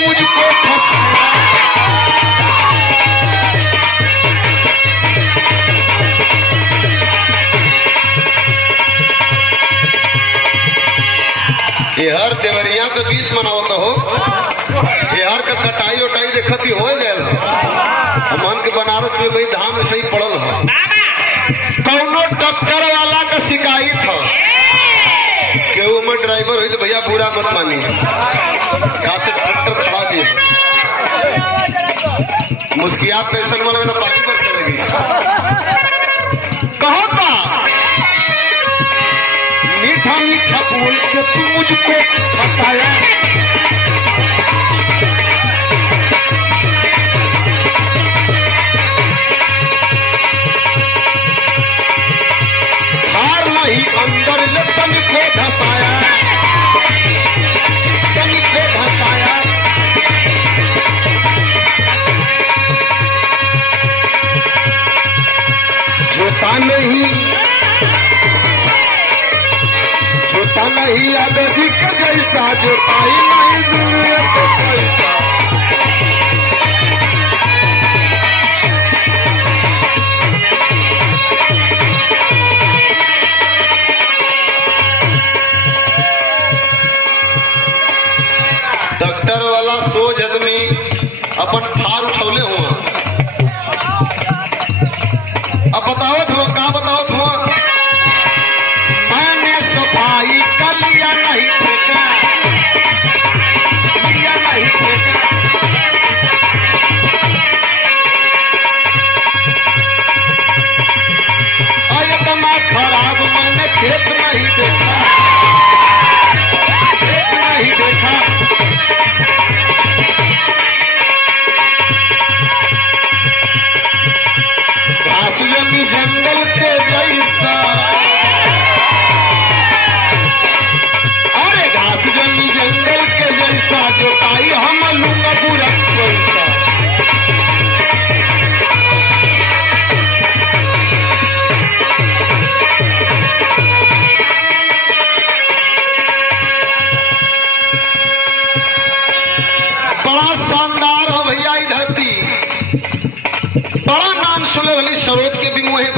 मुझको फंसाया। हर देवरिया के 20 मनावत हो, हर का कटाई उटाई देखती हो गए हमन के बनारस में भाई धान सही पड़ल हो। कौनो ट्रैक्टर वाला का शिकायत हो केहू में ड्राइवर हो तो भैया बुरा मत मानी, यहाँ से ट्रैक्टर खड़ा दिए मुस्कियात टेंशन में लगे तो पानी पर से लगी कहो का मीठा मीठा बोल के तू मुझको फंसाया। हार नहीं अंदर ले तन को धसाया, तन को धसाया। जोता नहीं यादव जी के जैसा, जोताई नहीं दुनिया के पैसा। डॉक्टर वाला सोच आदमी अपन फार उठौले हुआ। अब बतावत हो का बतावत हो, मैंने सफाई कर लिया नहीं ठेका, लिया नहीं ठेका। इतना खराब मैंने खेत नहीं देखा, खेत नहीं देखा। घास जमी जंगल के जैसा, अरे घास जमी जंगल के जैसा, जोताई हम लूंगा पूरा पैसा। बड़ा शानदार हो भैया, धरती बड़ा नाम सुने वाली सरोज के भी मुँह